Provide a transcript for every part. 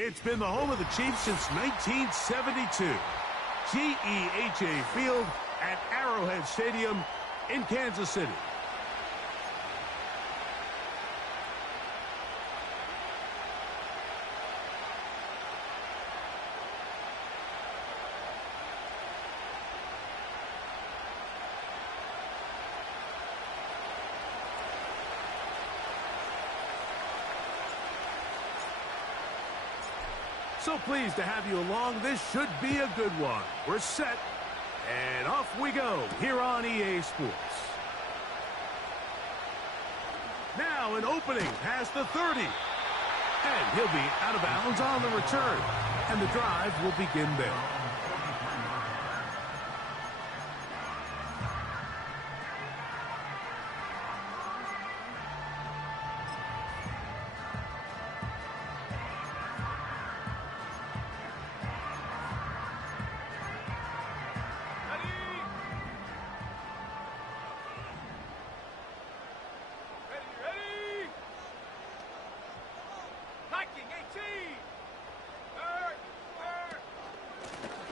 It's been the home of the Chiefs since 1972. GEHA Field at Arrowhead Stadium in Kansas City. So pleased to have you along. This should be a good one. We're set, and off we go here on EA Sports. Now an opening past the 30. And he'll be out of bounds on the return. And the drive will begin there.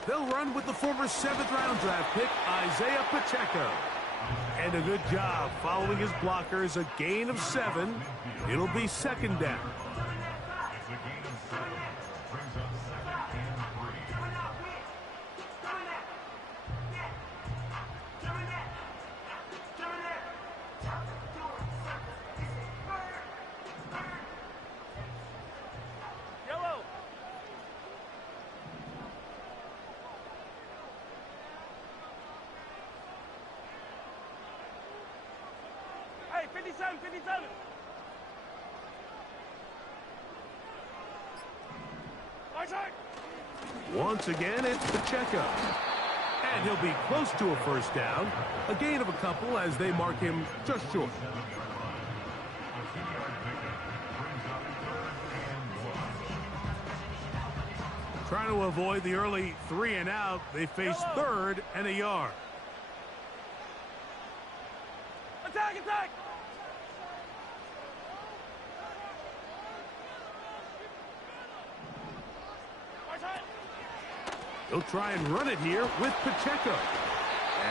They'll run with the former 7th-round draft pick, Isaiah Pacheco. And a good job following his blockers, a gain of 7. It'll be second down. Hey, 57, 57. Once again, it's Pacheco. And he'll be close to a first down. A gain of a couple as they mark him just short. Trying to avoid the early 3 and out. They face 3rd and a yard. Attack, attack! He'll try and run it here with Pacheco.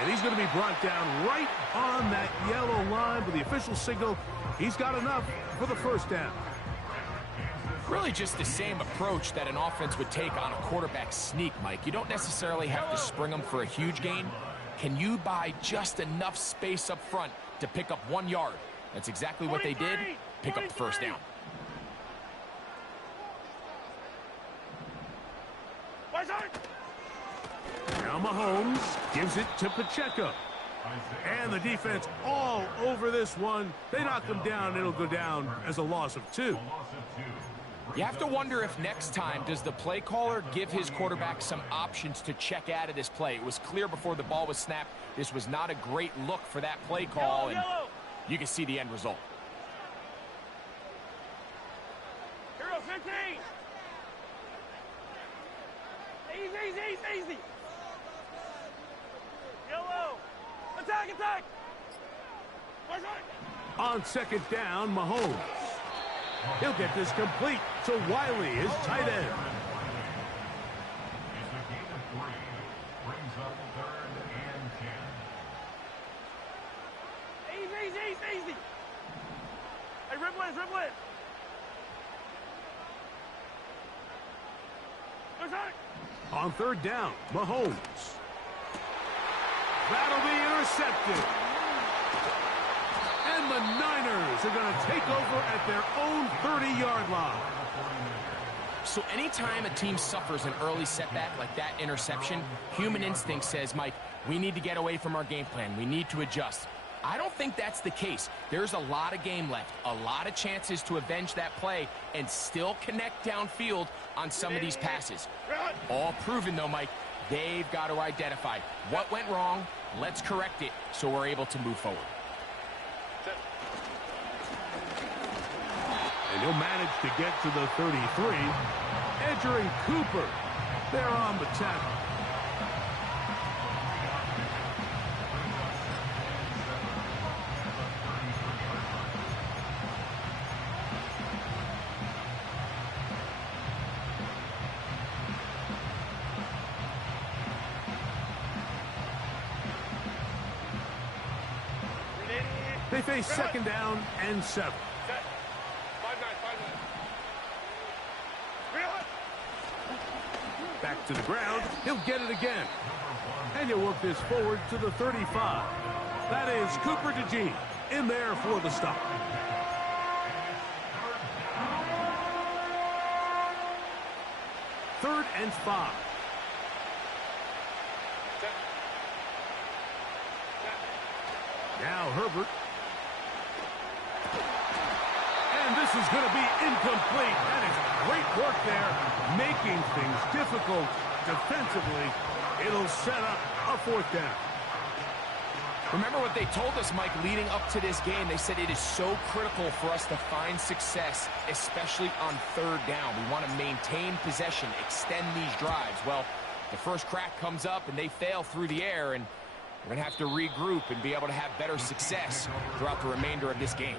And he's going to be brought down right on that yellow line with the official signal. He's got enough for the first down. Really just the same approach that an offense would take on a quarterback sneak, Mike. You don't necessarily have to spring them for a huge gain. Can you buy just enough space up front to pick up 1 yard? That's exactly what they did. Pick up the first down. Now Mahomes gives it to Pacheco. And the defense all over this one. They knock him down. It'll go down as a loss of 2. You have to wonder if next time, does the play caller give his quarterback some options to check out of this play? It was clear before the ball was snapped. This was not a great look for that play call, and you can see the end result. Hero 15. Easy. Yellow. Attack, attack. On second down, Mahomes. He'll get this complete to Wiley, his tight end. Easy. Hey, dribble it. On third down, Mahomes. That'll be intercepted. And the Niners are going to take over at their own 30-yard line. So anytime a team suffers an early setback like that interception, human instinct says, Mike, we need to get away from our game plan. We need to adjust. I don't think that's the case. There's a lot of game left, a lot of chances to avenge that play and still connect downfield on some of these passes. All proven, though, Mike, they've got to identify what went wrong. Let's correct it so we're able to move forward. And he'll manage to get to the 33. Edger and Cooper, they're on the tackle. They face second down and 7. Set. 5-9. Back to the ground. He'll get it again. And you'll work this forward to the 35. That is Cooper DeGene in there for the stop. Third and 5. Now Herbert. And this is going to be incomplete. That is great work there, making things difficult defensively. It'll set up a 4th down. Remember what they told us, Mike, leading up to this game. They said it is so critical for us to find success, especially on 3rd down. We want to maintain possession, extend these drives. Well, the first crack comes up, and they fail through the air, and we're going to have to regroup and be able to have better success throughout the remainder of this game.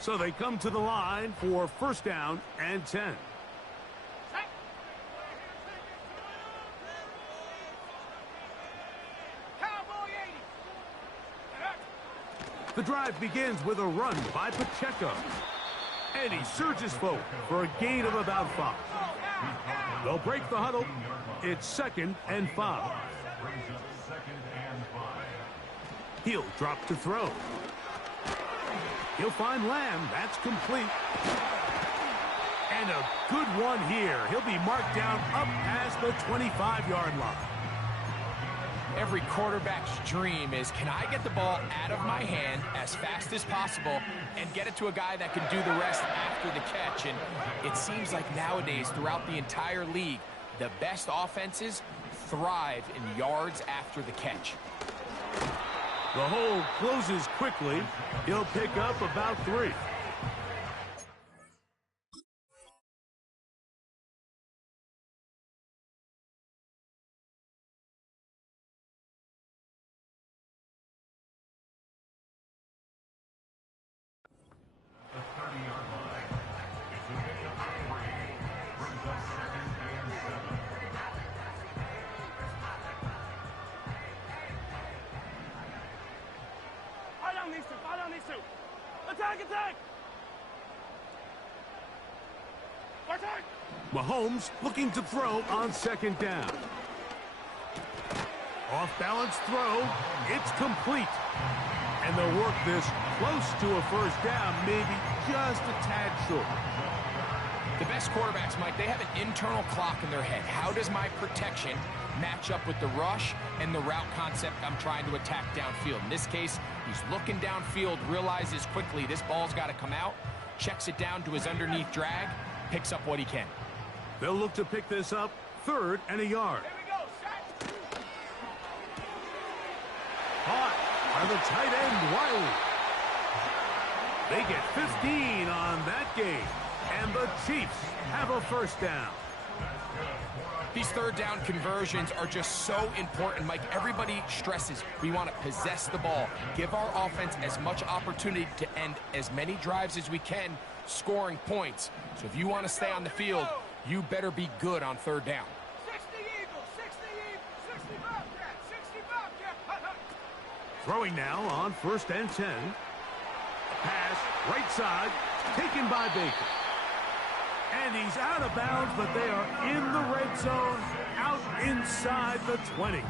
So they come to the line for 1st down and 10. The drive begins with a run by Pacheco. And he surges forward for a gain of about 5. They'll break the huddle. It's 2nd and 5. He'll drop to throw. He'll find Lamb. That's complete. And a good one here. He'll be marked down up past the 25-yard line. Every quarterback's dream is, can I get the ball out of my hand as fast as possible and get it to a guy that can do the rest after the catch? And it seems like nowadays, throughout the entire league, the best offenses thrive in yards after the catch. The hole closes quickly. He'll pick up about 3. Attack! Mahomes looking to throw on 2nd down. Off-balance throw. It's complete. And they'll work this close to a 1st down, maybe just a tad short. The best quarterbacks, Mike, they have an internal clock in their head. How does my protection match up with the rush and the route concept I'm trying to attack downfield? In this case, he's looking downfield, realizes quickly this ball's got to come out, checks it down to his underneath drag, picks up what he can. They'll look to pick this up 3rd and a yard. Here we go, set. Caught by the tight end, Wiley. They get 15 on that game. And the Chiefs have a 1st down. These 3rd down conversions are just so important, Mike. Everybody stresses we want to possess the ball, give our offense as much opportunity to end as many drives as we can, scoring points. So if you want to stay on the field, you better be good on 3rd down. 60 Eagles, 60 Bobcat, 60 Bobcat. Throwing now on 1st and 10. Pass right side, taken by Baker. And he's out of bounds, but they are in the red zone, out inside the 20. A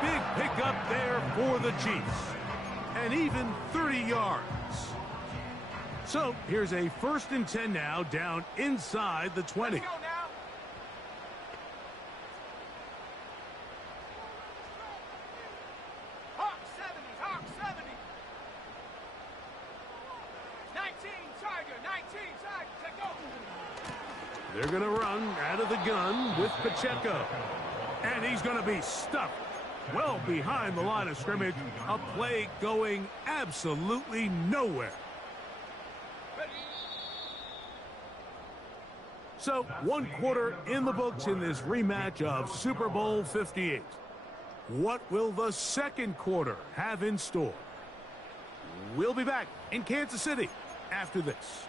big pickup there for the Chiefs. And even 30 yards. So here's a 1st and 10 now, down inside the 20. Let's go now. Hawk 70. 19 Tiger, take over. They're going to run out of the gun with Pacheco. And he's going to be stuffed well behind the line of scrimmage. A play going absolutely nowhere. So 1 quarter in the books in this rematch of Super Bowl 58. What will the 2nd quarter have in store? We'll be back in Kansas City after this.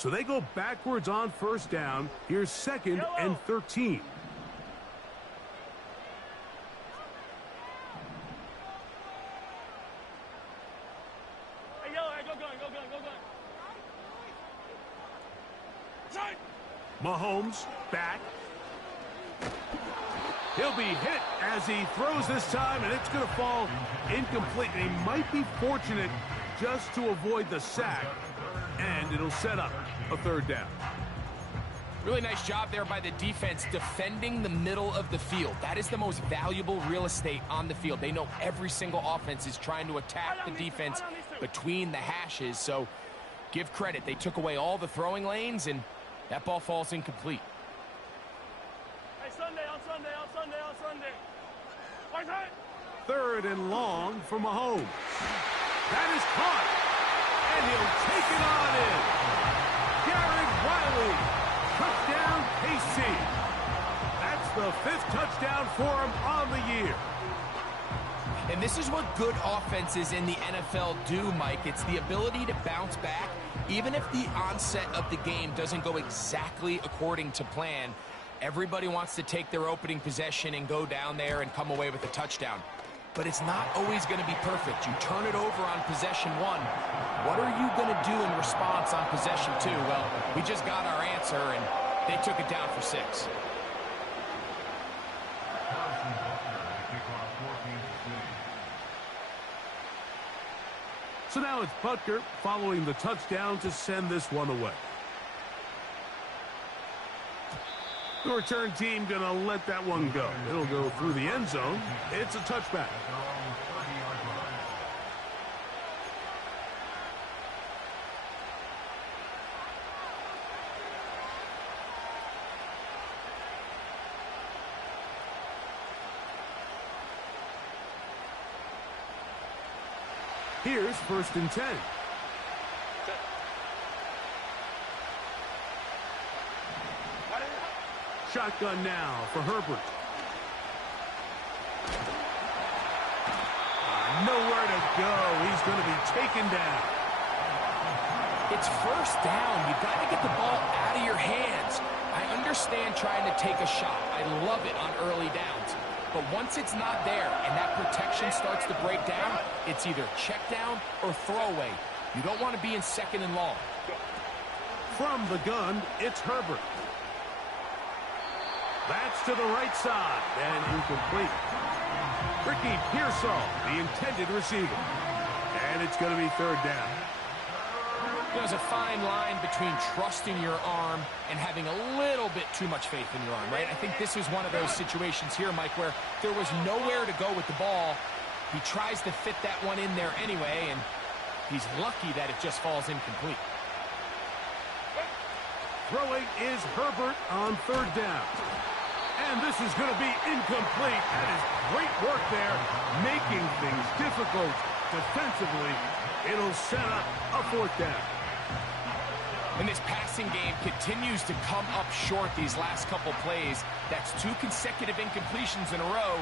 So they go backwards on first down. Here's 2nd and 13. Mahomes back. He'll be hit as he throws this time, and it's going to fall incomplete. He might be fortunate just to avoid the sack, and it'll set up a 3rd down. Really nice job there by the defense defending the middle of the field. That is the most valuable real estate on the field. They know every single offense is trying to attack the defense between the hashes, so give credit. They took away all the throwing lanes, and that ball falls incomplete. Hey, Sunday, on Sunday, on Sunday, on Sunday. Right side. 3rd and long for Mahomes. That is caught, and he'll take it on in. Garrett Wiley, touchdown KC. That's the 5th touchdown for him on the year. And this is what good offenses in the NFL do, Mike. It's the ability to bounce back, even if the onset of the game doesn't go exactly according to plan. Everybody wants to take their opening possession and go down there and come away with a touchdown. But it's not always going to be perfect. You turn it over on possession 1. What are you going to do in response on possession 2? Well, we just got our answer, and they took it down for 6. So now it's Butker following the touchdown to send this one away. The return team going to let that one go. It'll go through the end zone. It's a touchback. Here's 1st and 10. Shotgun now for Herbert. Nowhere to go. He's going to be taken down. It's 1st down. You've got to get the ball out of your hands. I understand trying to take a shot. I love it on early downs. But once it's not there and that protection starts to break down, it's either check down or throwaway. You don't want to be in 2nd and long. From the gun, it's Herbert. That's to the right side and incomplete. Ricky Pearsall, the intended receiver. And it's going to be 3rd down. There's a fine line between trusting your arm and having a little bit too much faith in your arm, right? I think this is one of those situations here, Mike, where there was nowhere to go with the ball. He tries to fit that one in there anyway, and he's lucky that it just falls incomplete. Throwing is Herbert on 3rd down. And this is going to be incomplete. That is great work there, making things difficult defensively. It'll set up a 4th down. And this passing game continues to come up short these last couple plays. That's 2 consecutive incompletions in a row.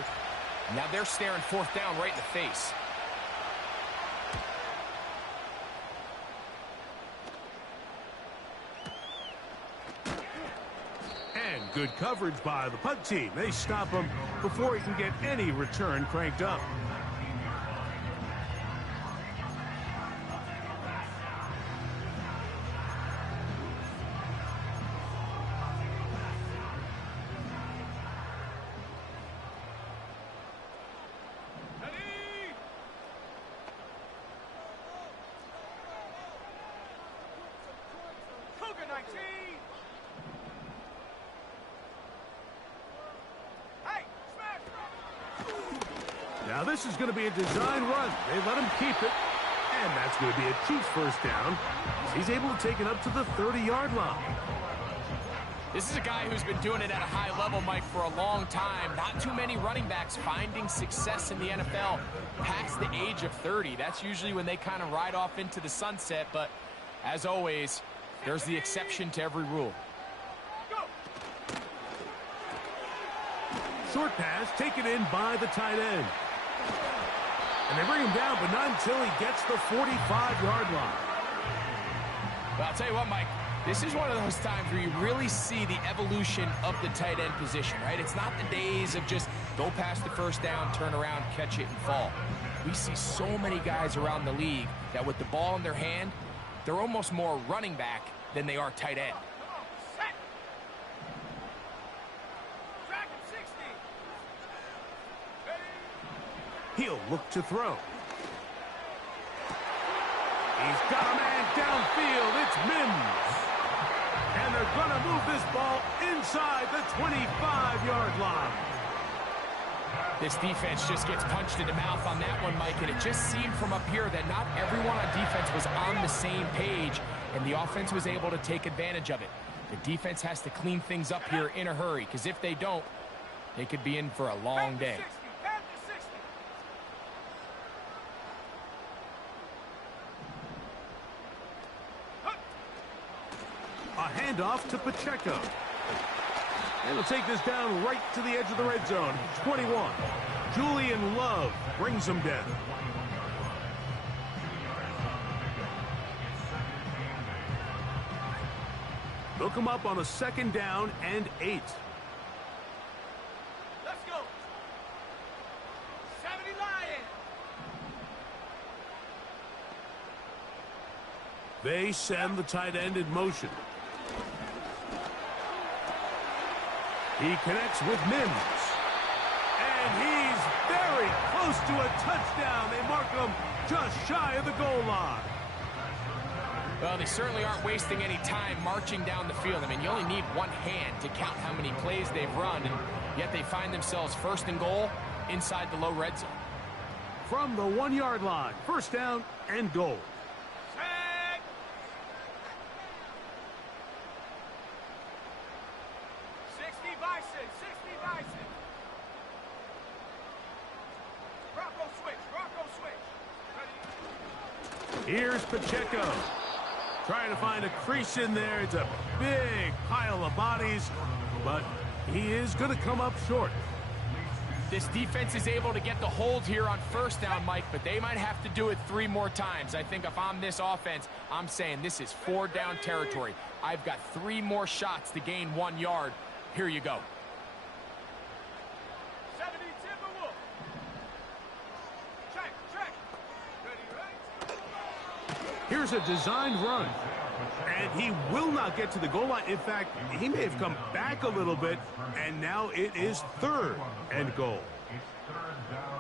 Now they're staring 4th down right in the face. And good coverage by the punt team. They stop him before he can get any return cranked up. Now this is going to be a design run. They let him keep it. And that's going to be a Chiefs 1st down. He's able to take it up to the 30-yard line. This is a guy who's been doing it at a high level, Mike, for a long time. Not too many running backs finding success in the NFL past the age of 30. That's usually when they kind of ride off into the sunset. But as always, there's the exception to every rule. Short pass taken in by the tight end. And they bring him down, but not until he gets the 45-yard line. Well, I'll tell you what, Mike, This is one of those times where you really see the evolution of the tight end position, right? It's not the days of just go past the first down, turn around, catch it, and fall. We see so many guys around the league that with the ball in their hand, they're almost more running back than they are tight end. He'll look to throw. He's got a man downfield. It's Mims. And they're going to move this ball inside the 25-yard line. This defense just gets punched in the mouth on that one, Mike, and it just seemed from up here that not everyone on defense was on the same page, and the offense was able to take advantage of it. The defense has to clean things up here in a hurry, because if they don't, they could be in for a long day. A handoff to Pacheco. And he'll take this down right to the edge of the red zone. 21. Julian Love brings him down. Look him up on a 2nd down and 8. Let's go. 70 Lions. They send the tight end in motion. He connects with Mims. And he's very close to a touchdown. They mark him just shy of the goal line. Well, they certainly aren't wasting any time marching down the field. I mean, you only need one hand to count how many plays they've run, and yet they find themselves 1st and goal inside the low red zone. From the 1-yard line, 1st down and goal. Tag. 60 Bison, 60 Bison. Rocco switch, Here's Pacheco. Trying to find a crease in there. It's a big pile of bodies, but he is going to come up short. This defense is able to get the hold here on 1st down, Mike, but they might have to do it 3 more times. I think if I'm this offense, I'm saying this is 4-down territory. I've got 3 more shots to gain 1 yard. Here you go. 70 Timberwolf. Check. Ready, right? Here's a designed run. And he will not get to the goal line. In fact, he may have come back a little bit, and now it is 3rd and goal.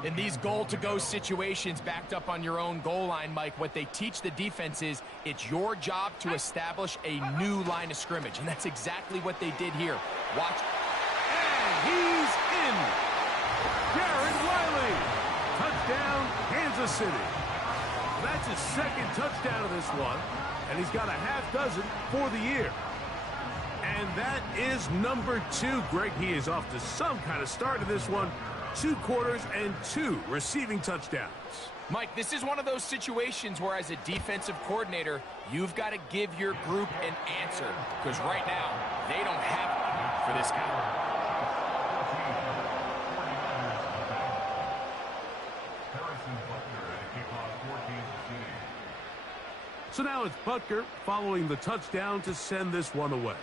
In these goal-to-go situations backed up on your own goal line, Mike, what they teach the defense is it's your job to establish a new line of scrimmage, and that's exactly what they did here. Watch. And he's in. Jared Wiley. Touchdown, Kansas City. That's his 2nd touchdown of this one, and he's got a half dozen for the year. And that is number 2. Greg, he is off to some kind of start in this one. 2 quarters and 2 receiving touchdowns. Mike, this is one of those situations where as a defensive coordinator, you've got to give your group an answer, because right now, they don't have one for this guy. So now it's Butker following the touchdown to send this one away.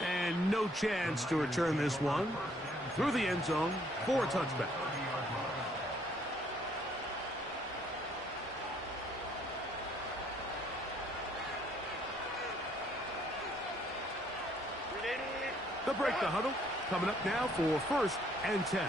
And no chance to return this one through the end zone for a touchback. They'll break the huddle. Coming up now for 1st and 10.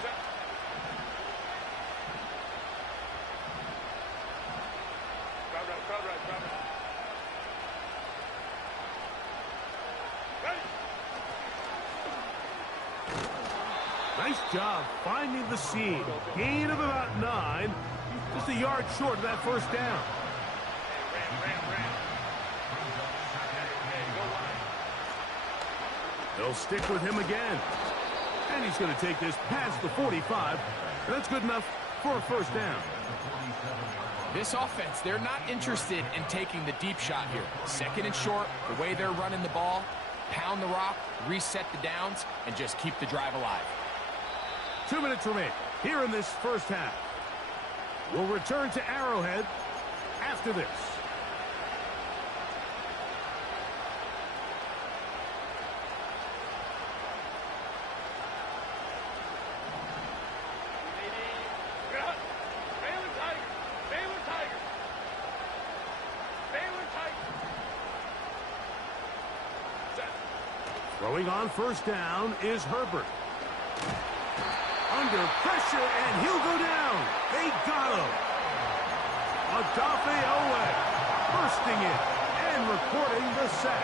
Nice job finding the seam. Gain of about 9. Just a yard short of that 1st down. They'll stick with him again. And he's going to take this past the 45. And that's good enough for a 1st down. This offense, they're not interested in taking the deep shot here. 2nd and short, the way they're running the ball, pound the rock, reset the downs, and just keep the drive alive. 2 minutes remain here in this 1st half. We'll return to Arrowhead after this. Throwing on first down is Herbert. Under pressure, and he'll go down. They got him. Odafe Owe bursting it and recording the sack.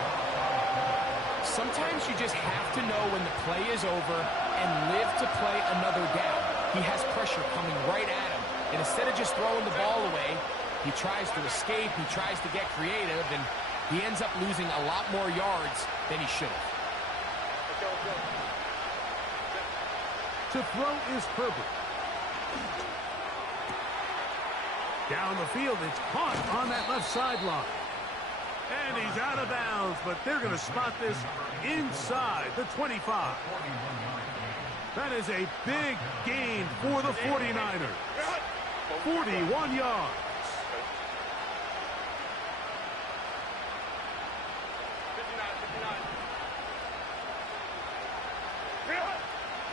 Sometimes you just have to know when the play is over and live to play another down. He has pressure coming right at him, and instead of just throwing the ball away, he tries to escape, he tries to get creative, and he ends up losing a lot more yards than he should have. To throw is Herbert. Down the field, it's caught on that left sideline. And he's out of bounds, but they're going to spot this inside the 25. That is a big gain for the 49ers. 41 yards.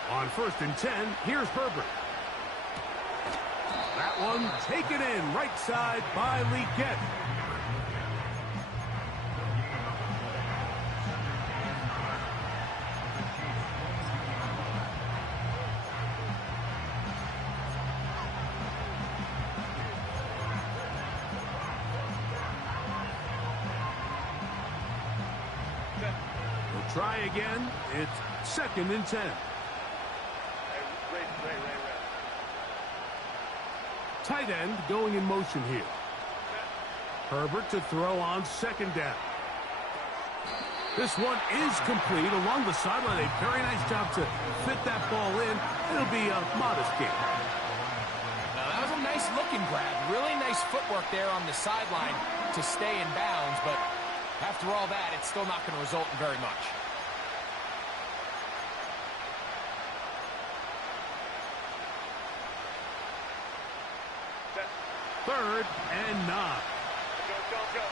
On first and 10, here's Herbert. That one taken in right side by Legette. We'll try again. It's second and 10. Tight end going in motion here. Herbert to throw on second down. This one is complete along the sideline. A very nice job to fit that ball in. It'll be a modest gain. Now, that was a nice looking grab. Really nice footwork there on the sideline to stay in bounds, but after all that, it's still not going to result in very much. Third and 9. Go.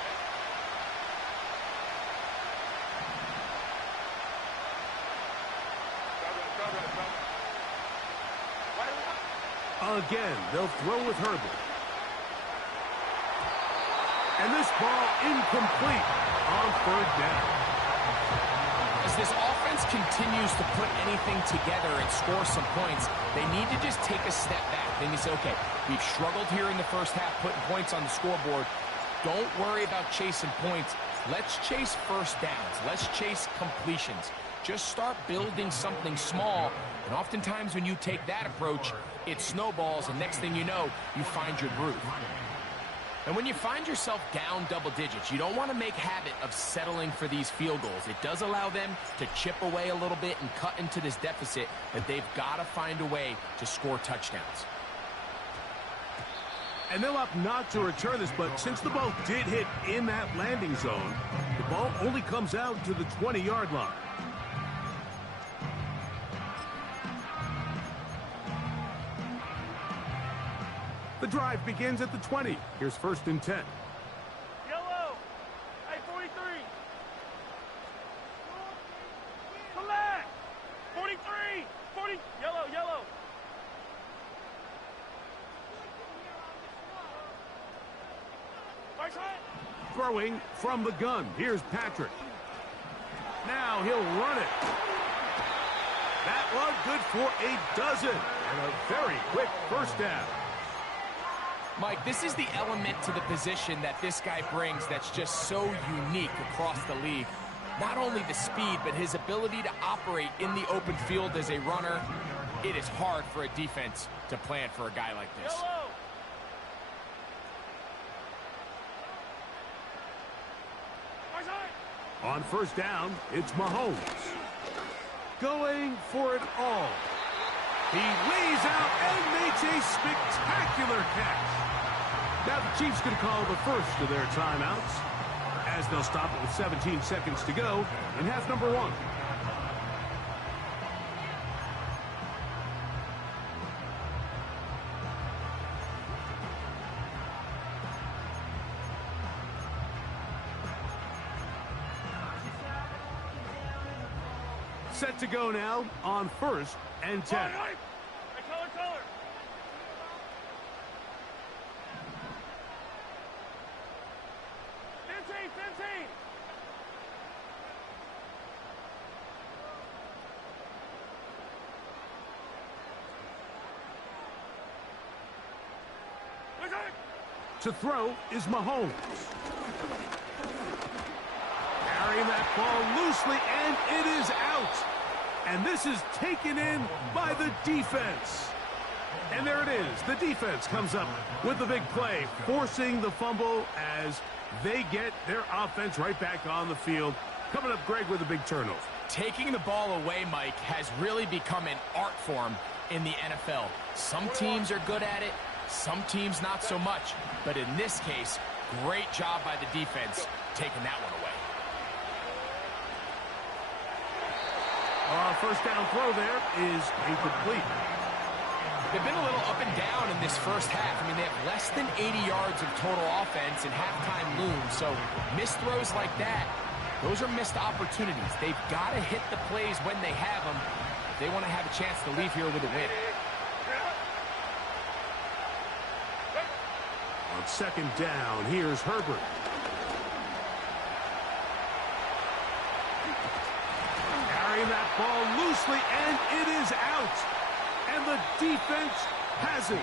Again, they'll throw with Herbert. And this ball incomplete on third down. As this offense continues to put anything together and score some points, they need to just take a step back. They need to say, okay, we've struggled here in the first half putting points on the scoreboard. Don't worry about chasing points. Let's chase first downs. Let's chase completions. Just start building something small. And oftentimes when you take that approach, it snowballs, and next thing you know, you find your groove. And when you find yourself down double digits, you don't want to make habit of settling for these field goals. It does allow them to chip away a little bit and cut into this deficit, but they've got to find a way to score touchdowns. And they'll opt not to return this, but since the ball did hit in that landing zone, the ball only comes out to the 20-yard line. The drive begins at the 20. Here's first and 10. Yellow. Hey, 43. Come back. 43. 40. Yellow. Right side. Throwing from the gun. Here's Patrick. Now he'll run it. That one good for a dozen. And a very quick first down. Mike, this is the element to the position that this guy brings that's just so unique across the league. Not only the speed, but his ability to operate in the open field as a runner. It is hard for a defense to plan for a guy like this. Yellow. Right side. On first down, it's Mahomes. Going for it all. He lays out and makes a spectacular catch. Now the Chiefs can call the first of their timeouts as they'll stop it with 17 seconds to go in half number 1. Set to go now on first and 10. Hey, color. 15. To throw is Mahomes. Carrying that ball loosely, and it is out. And this is taken in by the defense. And there it is. The defense comes up with the big play, forcing the fumble as they get their offense right back on the field. Coming up, Greg, with a big turnover. Taking the ball away, Mike, has really become an art form in the NFL. Some teams are good at it, some teams not so much. But in this case, great job by the defense taking that one away. Our first down throw there is incomplete. They've been a little up and down in this first half. I mean, they have less than 80 yards of total offense and halftime looms. So missed throws like that, those are missed opportunities. They've got to hit the plays when they have them if they want to have a chance to leave here with a win. On second down, here's Herbert. Carrying that ball loosely, and it is out. And the defense has it.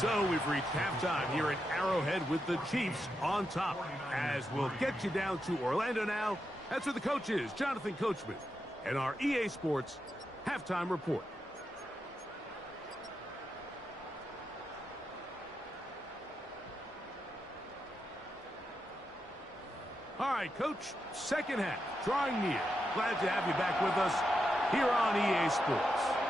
So we've reached halftime here at Arrowhead with the Chiefs on top. As we'll get you down to Orlando now. That's where the coach is, Jonathan Coachman, and our EA Sports halftime report. All right, Coach, second half, drawing near. Glad to have you back with us here on EA Sports.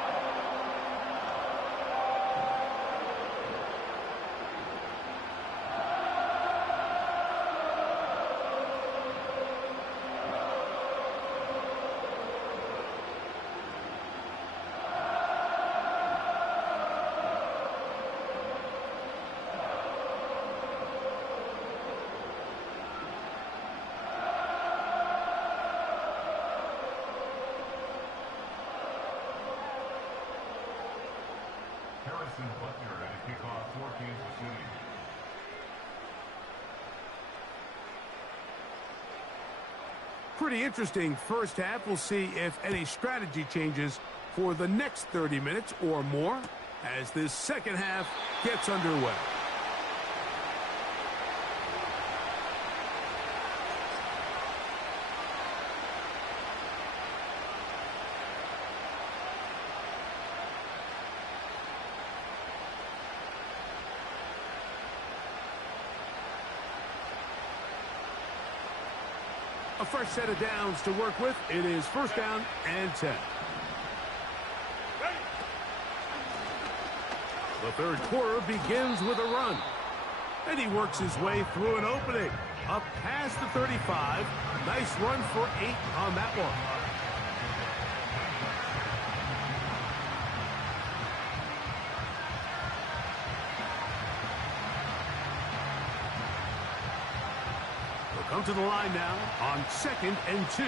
Pretty interesting first half. We'll see if any strategy changes for the next 30 minutes or more as this second half gets underway. A fresh set of downs to work with. It is first down and 10. The third quarter begins with a run. And he works his way through an opening. Up past the 35. Nice run for 8 on that one. Come to the line now on 2nd and 2.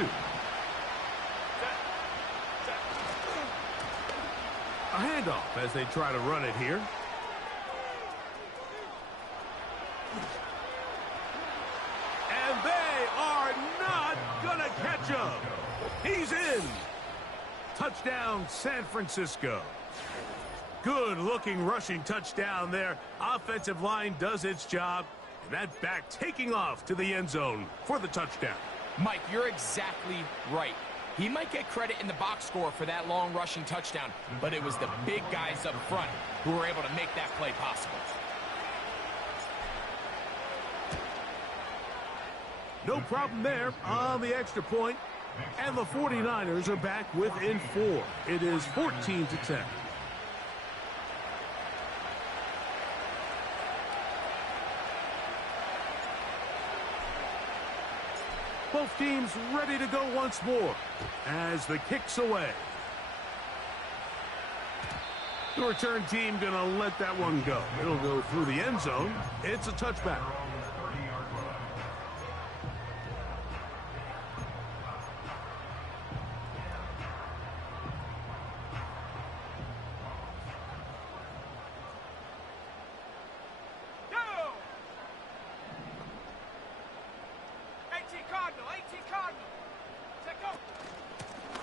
A handoff as they try to run it here. And they are not going to catch him. He's in. Touchdown, San Francisco. Good looking rushing touchdown there. Offensive line does its job. That back taking off to the end zone for the touchdown. Mike, you're exactly right. He might get credit in the box score for that long rushing touchdown, but it was the big guys up front who were able to make that play possible. No problem there on the extra point, and the 49ers are back within 4. It is 14-10. Both teams ready to go once more as the kick's away. The return team going to let that one go. It'll go through the end zone. It's a touchback.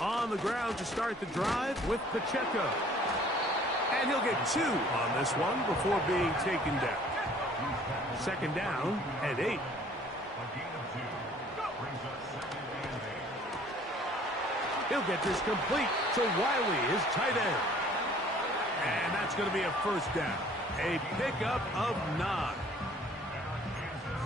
On the ground to start the drive with Pacheco. And he'll get 2 on this one before being taken down. second down and 8. He'll get this complete to Wiley, his tight end. And that's going to be a first down. A pickup of 9.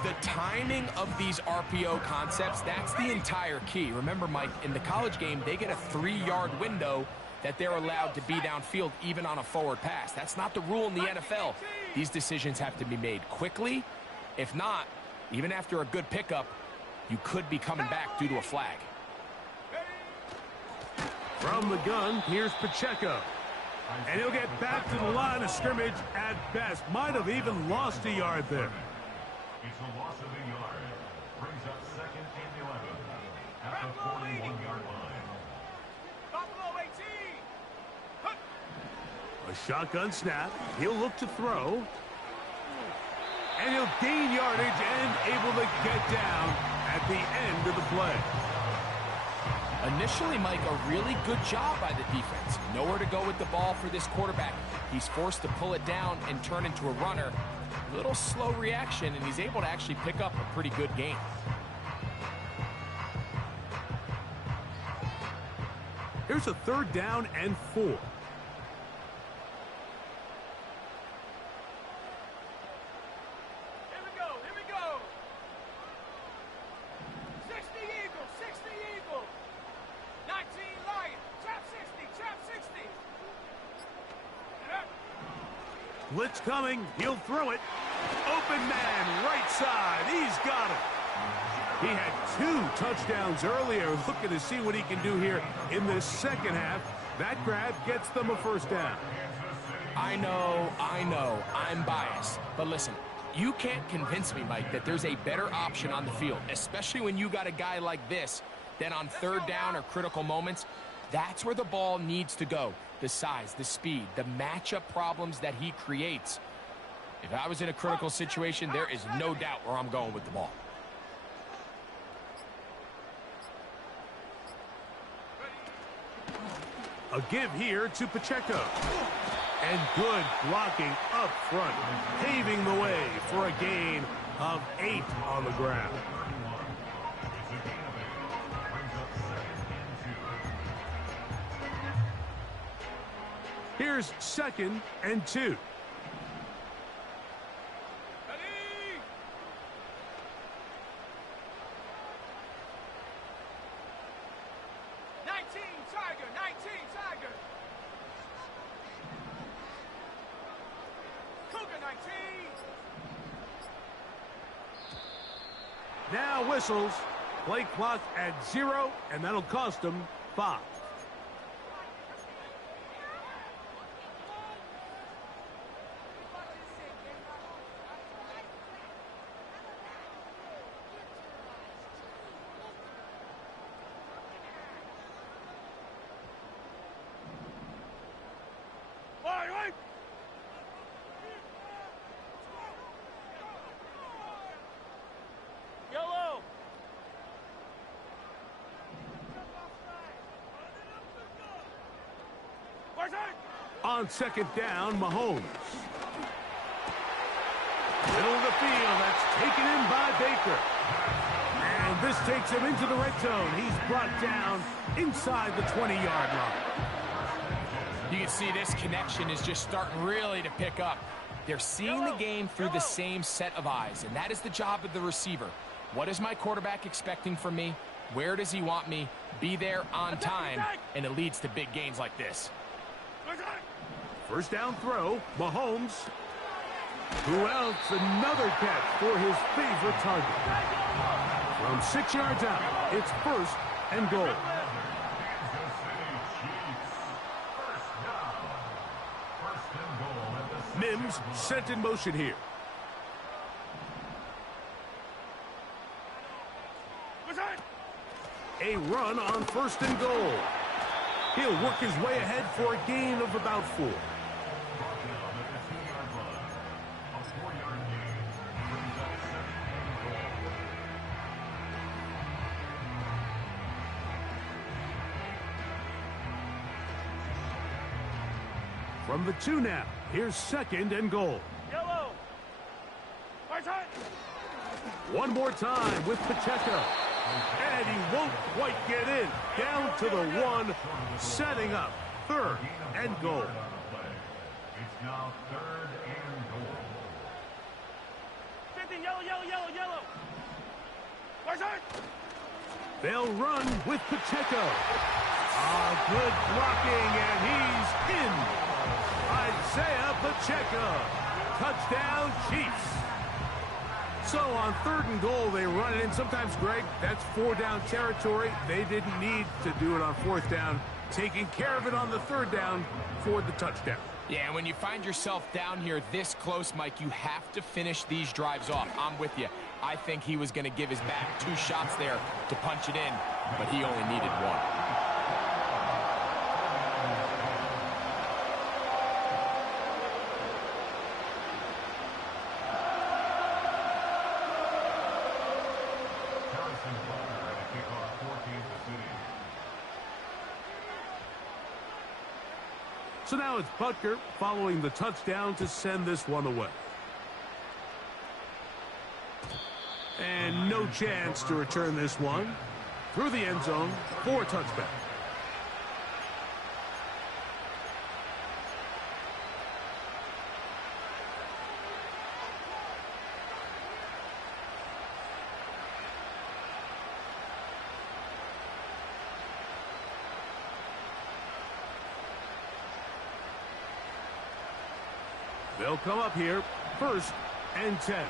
The timing of these RPO concepts, that's the entire key. Remember, Mike, in the college game, they get a 3-yard window that they're allowed to be downfield even on a forward pass. That's not the rule in the NFL. These decisions have to be made quickly. If not, even after a good pickup, you could be coming back due to a flag. From the gun, here's Pacheco. And he'll get back to the line of scrimmage at best. Might have even lost a yard there. It's a loss of a yard. Brings up second and 11 at the 41-yard line. Buffalo 18. A shotgun snap. He'll look to throw. And he'll gain yardage and able to get down at the end of the play. Initially, Mike, a really good job by the defense. Nowhere to go with the ball for this quarterback. He's forced to pull it down and turn into a runner. A little slow reaction, and he's able to actually pick up a pretty good gain. Here's a third down and 4. Here we go. 60 Eagles, 60 Eagles. 19 Lions, trap 60. Blitz coming. He'll throw it. Open man, right side. He's got it. He had 2 touchdowns earlier. Looking to see what he can do here in the second half. That grab gets them a first down. I know, I'm biased. But listen, you can't convince me, Mike, that there's a better option on the field, especially when you got a guy like this, than on third down or critical moments. That's where the ball needs to go. The size, the speed, the matchup problems that he creates. If I was in a critical situation, there is no doubt where I'm going with the ball. A give here to Pacheco. And good blocking up front, paving the way for a gain of 8 on the ground. Here's second and 2. Ready? 19 Tiger. Cougar 19. Now whistles. Play clock at 0, and that'll cost them 5. Right. Yellow. On second down, Mahomes. Middle of the field, that's taken in by Baker. And this takes him into the red zone. He's brought down inside the 20-yard line. You can see this connection is just starting really to pick up. They're seeing the game through the same set of eyes, and that is the job of the receiver. What is my quarterback expecting from me? Where does he want me? Be there on time, and it leads to big gains like this. First down throw, Mahomes. Who else? Another catch for his favorite target. From 6 yards out, it's first and goal. Mims set in motion here. A run on first and goal. He'll work his way ahead for a gain of about 4. From the 2 now, here's second and goal. Yellow. Right side. One more time with Pacheco. And he won't quite get in. Down to the 1, setting up 3rd and goal. It's now 3rd and goal. 50, yellow, yellow, yellow, yellow. Right side. They'll run with Pacheco. Good blocking, and he's in. Isaiah Pacheco. Touchdown, Chiefs. So on 3rd and goal, they run it in. Sometimes, Greg, that's 4-down territory. They didn't need to do it on 4th down. Taking care of it on the 3rd down for the touchdown. Yeah, and when you find yourself down here this close, Mike, you have to finish these drives off. I'm with you. I think he was going to give his back 2 shots there to punch it in, but he only needed 1. So now it's Butker following the touchdown to send this one away. And no chance to return this one through the end zone for a touchback. They'll come up here, 1st and 10.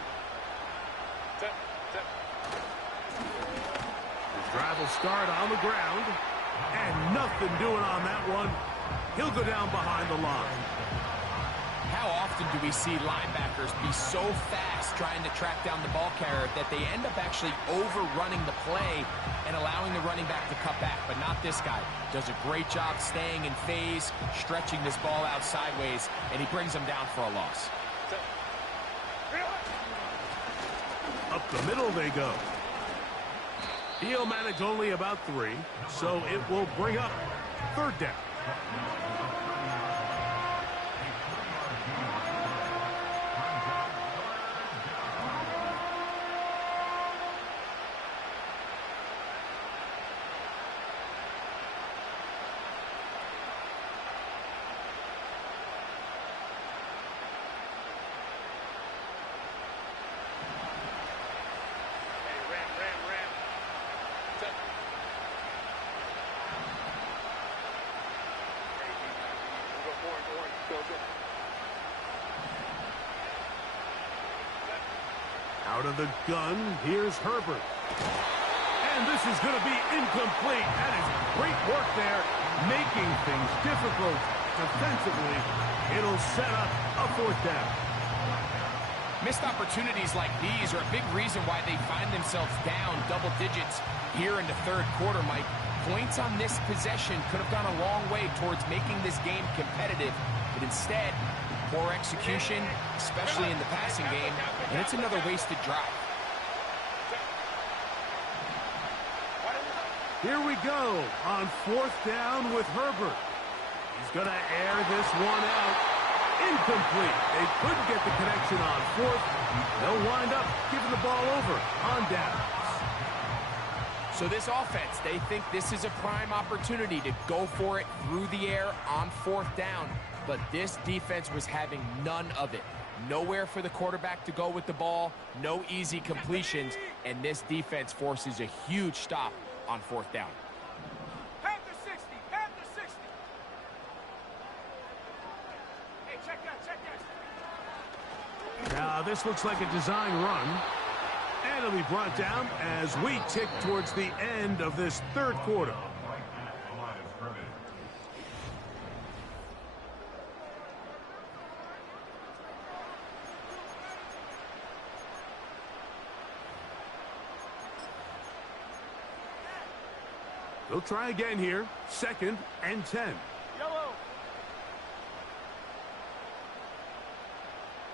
The drive will start on the ground, and nothing doing on that one. He'll go down behind the line. How often do we see linebackers be so fast trying to track down the ball carrier that they end up actually overrunning the play and allowing the running back to cut back? But not this guy. Does a great job staying in phase, stretching this ball out sideways, and he brings them down for a loss. Up the middle they go. He'll manage only about 3, so it will bring up 3rd down. Out of the gun, here's Herbert. And this is going to be incomplete. That is great work there, making things difficult defensively. It'll set up a 4th down. Missed opportunities like these are a big reason why they find themselves down double digits here in the 3rd quarter, Mike. Points on this possession could have gone a long way towards making this game competitive, but instead, poor execution, especially in the passing game, and it's another wasted drive. Here we go on 4th down with Herbert. He's going to air this one out. Incomplete. They couldn't get the connection on 4th. They'll wind up giving the ball over on downs. So this offense, they think this is a prime opportunity to go for it through the air on 4th down. But this defense was having none of it. Nowhere for the quarterback to go with the ball, no easy completions, and this defense forces a huge stop on 4th down. Panther 60, Panther 60. Hey, check that, check that. Now this looks like a design run. And it'll be brought down as we tick towards the end of this 3rd quarter. They'll try again here. 2nd and 10. Yellow.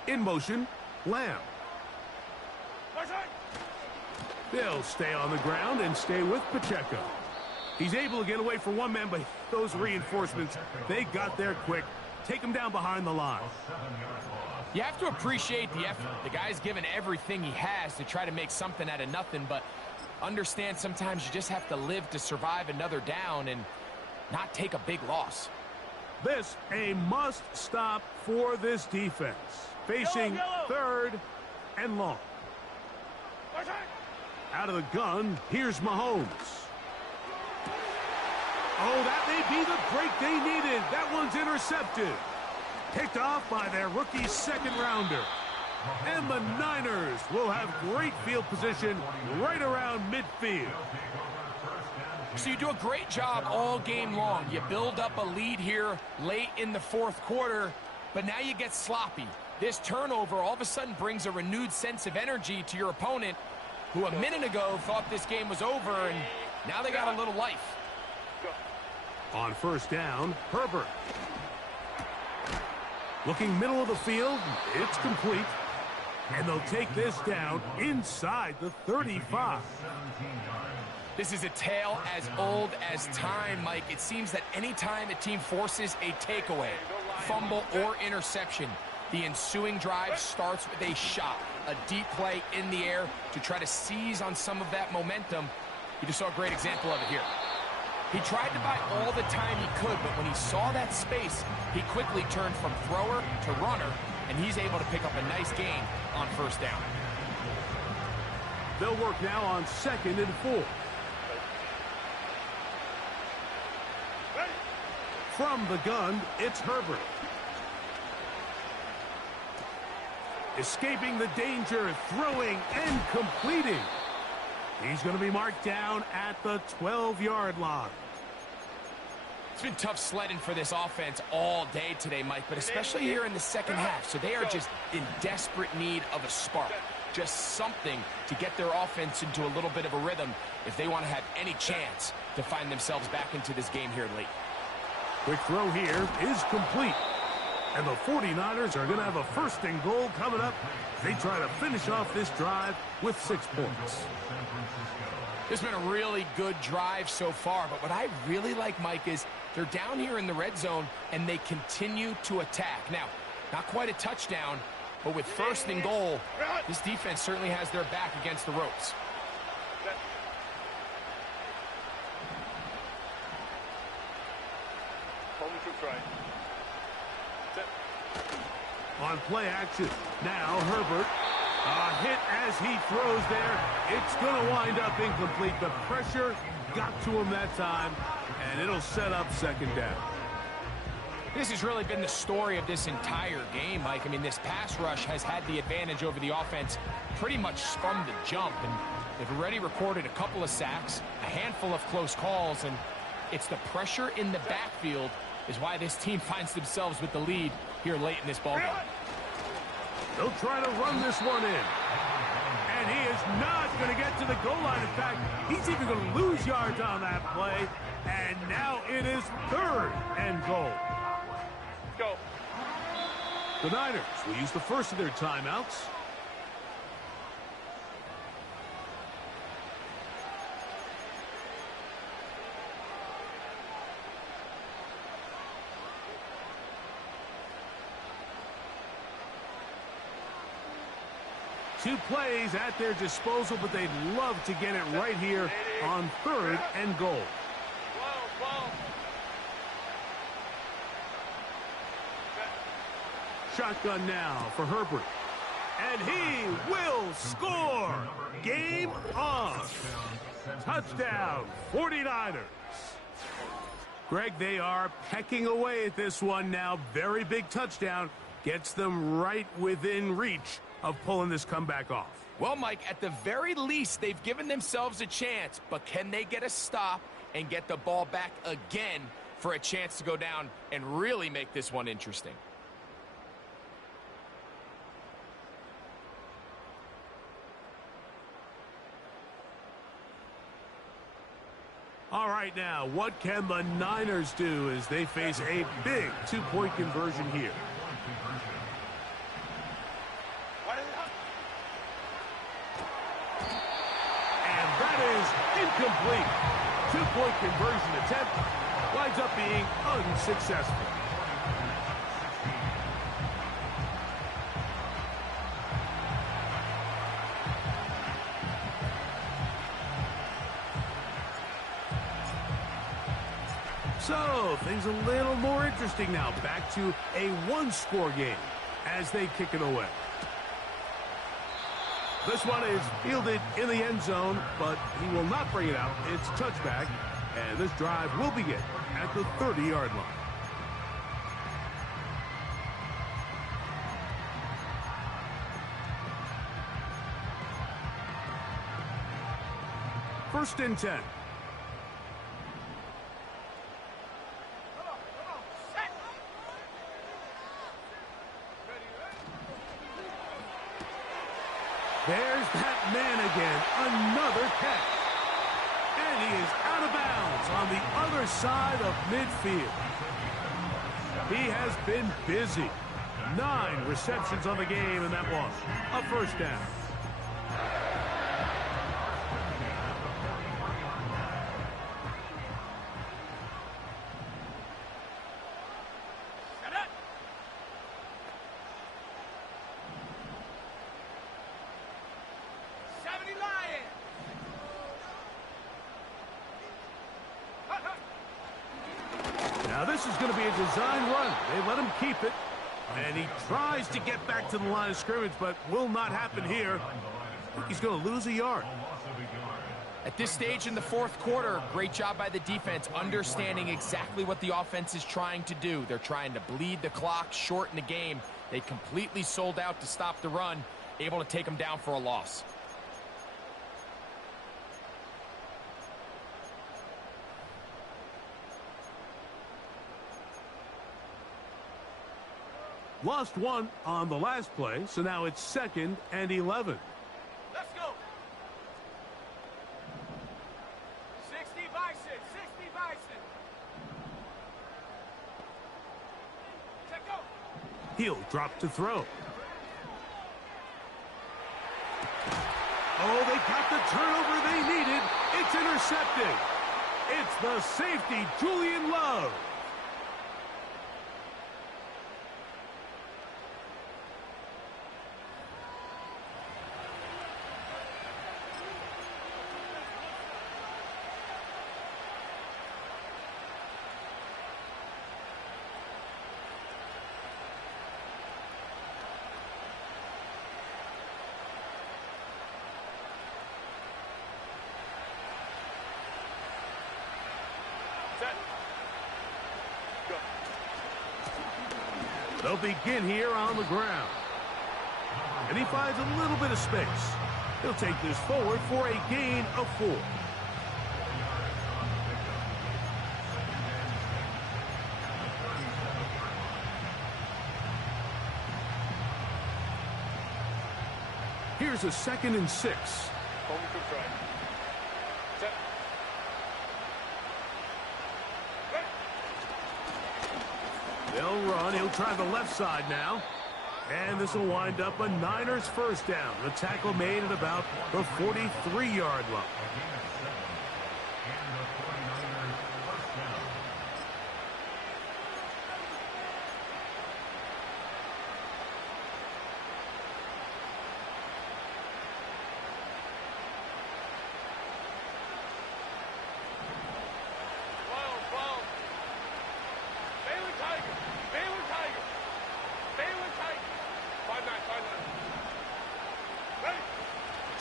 In motion, Lamb. Right side. They'll stay on the ground and stay with Pacheco. He's able to get away from one man, but those reinforcements, they got there quick. Take him down behind the line. A 7-yard loss. You have to appreciate the effort. The guy's given everything he has to try to make something out of nothing, but understand sometimes you just have to live to survive another down and not take a big loss. This a must stop for this defense. Facing third and long. Out of the gun, here's Mahomes. Oh, that may be the break they needed. That one's intercepted. Picked off by their rookie second-rounder. And the Niners will have great field position right around midfield. So you do a great job all game long. You build up a lead here late in the fourth quarter, but now you get sloppy. This turnover all of a sudden brings a renewed sense of energy to your opponent, who a minute ago thought this game was over, and now they got a little life. On first down, Herbert. Looking middle of the field, it's complete. And they'll take this down inside the 35. This is a tale as old as time, Mike. It seems that any time a team forces a takeaway, fumble, or interception, the ensuing drive starts with a shot, a deep play in the air to try to seize on some of that momentum. You just saw a great example of it here. He tried to buy all the time he could, but when he saw that space, he quickly turned from thrower to runner, and he's able to pick up a nice gain on first down. They'll work now on 2nd and 4. From the gun, it's Herbert. Escaping the danger, throwing and completing. He's going to be marked down at the 12-yard line. It's been tough sledding for this offense all day today, Mike, but especially here in the second half. So they are just in desperate need of a spark, just something to get their offense into a little bit of a rhythm if they want to have any chance to find themselves back into this game here late. Quick throw here is complete. And the 49ers are going to have a 1st and goal coming up. They try to finish off this drive with 6 points. This has been a really good drive so far, but what I really like, Mike, is they're down here in the red zone, and they continue to attack. Now, not quite a touchdown, but with 1st and goal, this defense certainly has their back against the ropes. On play action, now Herbert. A hit as he throws there. It's going to wind up incomplete. The pressure got to him that time, and it'll set up 2nd down. This has really been the story of this entire game, Mike. I mean, this pass rush has had the advantage over the offense pretty much from the jump, and they've already recorded a couple of sacks, a handful of close calls, and it's the pressure in the backfield is why this team finds themselves with the lead here late in this ballgame. They'll try to run this one in. And he is not going to get to the goal line. In fact, he's even going to lose yards on that play. And now it is 3rd and goal. Go. The Niners will use the first of their timeouts. Two plays at their disposal, but they'd love to get it right here on 3rd and goal. Shotgun now for Herbert. And he will score. Game on. Touchdown, 49ers. Greg, they are pecking away at this one now. Very big touchdown. Gets them right within reach of pulling this comeback off. Well, Mike, at the very least, they've given themselves a chance, but can they get a stop and get the ball back again for a chance to go down and really make this one interesting? All right, now, what can the Niners do as they face a big 2-point conversion here? Incomplete. 2-point conversion attempt winds up being unsuccessful. So, things a little more interesting now. Back to a one-score game as they kick it away. This one is fielded in the end zone, but he will not bring it out. It's touchback, and this drive will begin at the 30-yard line. First and 10. There's that man again, another catch. And he is out of bounds on the other side of midfield. He has been busy. 9 receptions on the game, and that was a first down. Now this is going to be a design run. They let him keep it. And he tries to get back to the line of scrimmage, but will not happen here. He's going to lose a yard. At this stage in the fourth quarter, great job by the defense, understanding exactly what the offense is trying to do. They're trying to bleed the clock, shorten the game. They completely sold out to stop the run, able to take them down for a loss. Lost one on the last play, so now it's 2nd and 11. Let's go. 60 Bison, 60 Bison. Check go. He'll drop to throw. Oh, they got the turnover they needed. It's intercepted. It's the safety, Julian Love. They'll begin here on the ground. And he finds a little bit of space. He'll take this forward for a gain of 4. Here's a 2nd and 6. They'll run. He'll try the left side now. And this will wind up a Niners first down. The tackle made at about the 43-yard line.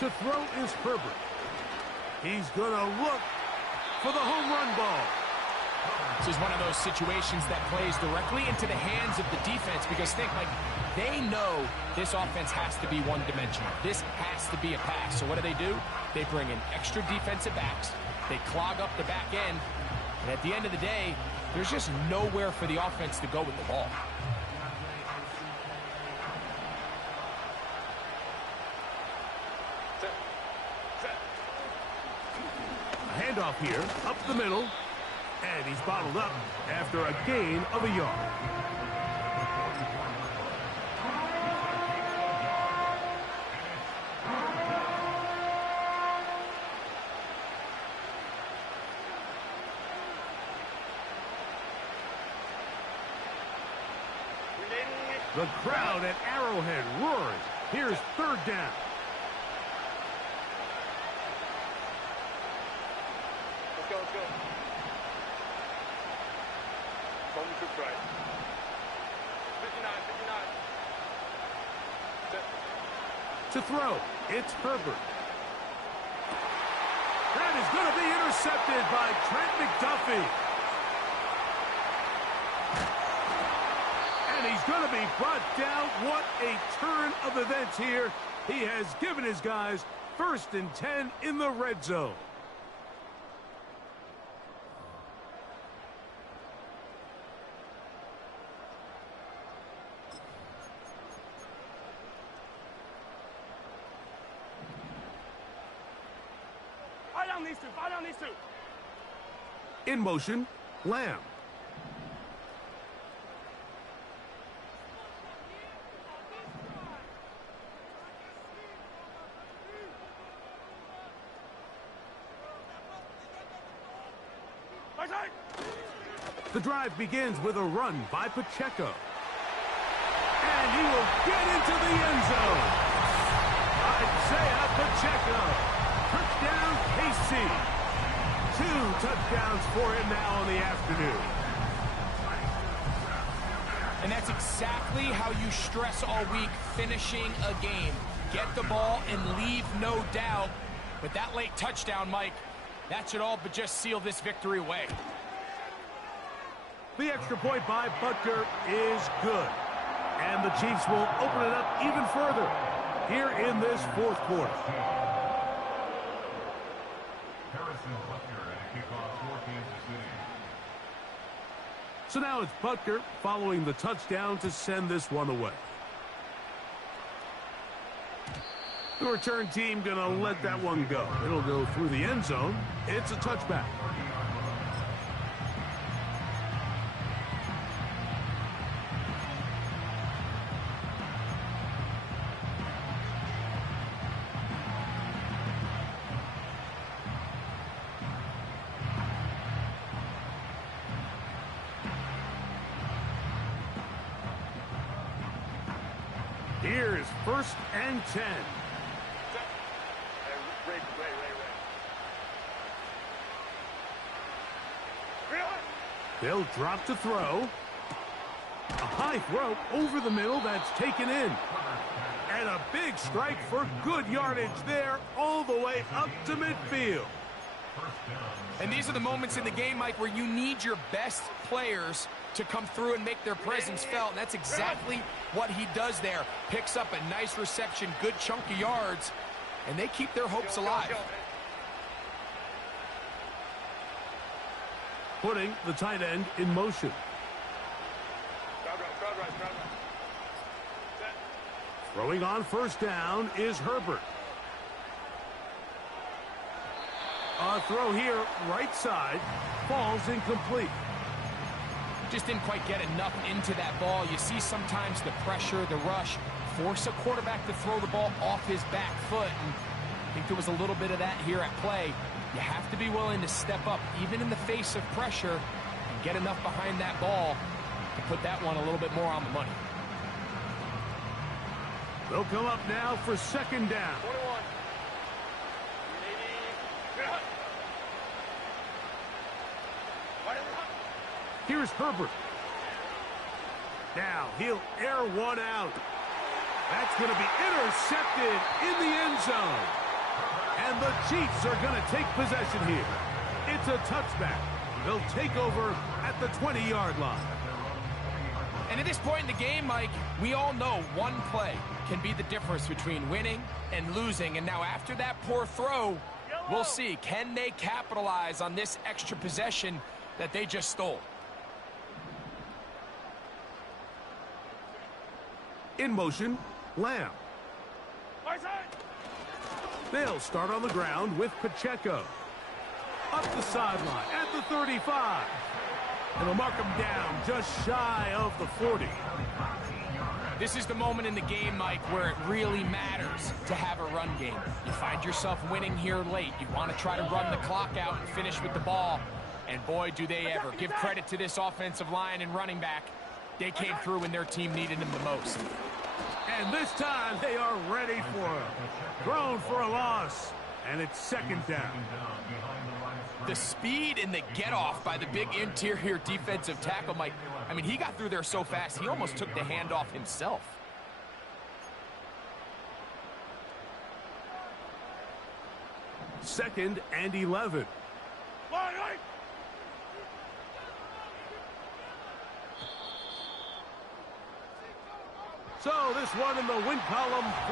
To throw is Herbert. He's going to look for the home run ball. This is one of those situations that plays directly into the hands of the defense because think, like, they know this offense has to be one-dimensional. This has to be a pass. So what do? They bring in extra defensive backs. They clog up the back end. And at the end of the day, there's just nowhere for the offense to go with the ball. Handoff here, up the middle, and he's bottled up after a gain of a yard. The crowd at Arrowhead roars. Here's 3rd down. Let's go. Home to right. 59, 59. To throw, it's Herbert. That is going to be intercepted by Trent McDuffie. And he's going to be brought down. What a turn of events here. He has given his guys 1st and 10 in the red zone. Fire down these two. In motion, Lamb. The drive begins with a run by Pacheco. And he will get into the end zone. Isaiah Pacheco. Touchdown, KC. 2 touchdowns for him now in the afternoon. And that's exactly how you stress all week, finishing a game. Get the ball and leave no doubt. But that late touchdown, Mike, that should all but just seal this victory away. The extra point by Butker is good. And the Chiefs will open it up even further here in this 4th quarter. So now it's Butker following the touchdown to send this one away. The return team going to let that one go. It'll go through the end zone. It's a touchback. Here's 1st and 10. They'll drop to throw. A high throw over the middle that's taken in. And a big strike for good yardage there all the way up to midfield. And these are the moments in the game, Mike, where you need your best players to come through and make their presence felt. And that's exactly what he does there. Picks up a nice reception, good chunk of yards, and they keep their hopes alive. Putting the tight end in motion. Throwing on 1st down is Herbert. A throw here, right side, falls incomplete. Just didn't quite get enough into that ball. You see sometimes the pressure, the rush, force a quarterback to throw the ball off his back foot. And I think there was a little bit of that here at play. You have to be willing to step up, even in the face of pressure, and get enough behind that ball to put that one a little bit more on the money. They'll come up now for 2nd down. 21. Here's Herbert. Now he'll air one out. That's going to be intercepted in the end zone. And the Chiefs are going to take possession here. It's a touchback. They'll take over at the 20-yard line. And at this point in the game, Mike, we all know one play can be the difference between winning and losing. And now after that poor throw, we'll see. Can they capitalize on this extra possession that they just stole? In motion, Lamb. They'll start on the ground with Pacheco. Up the sideline at the 35. And they'll mark him down just shy of the 40. This is the moment in the game, Mike, where it really matters to have a run game. You find yourself winning here late. You want to try to run the clock out and finish with the ball. And boy, do they ever. Give credit to this offensive line and running back. They came through when their team needed them the most. And this time they are ready for him. Thrown for a loss. And it's 2nd down. The speed and the get-off by the big interior defensive tackle, Mike. I mean, he got through there so fast, he almost took the handoff himself. Second and 11. So this one in the win column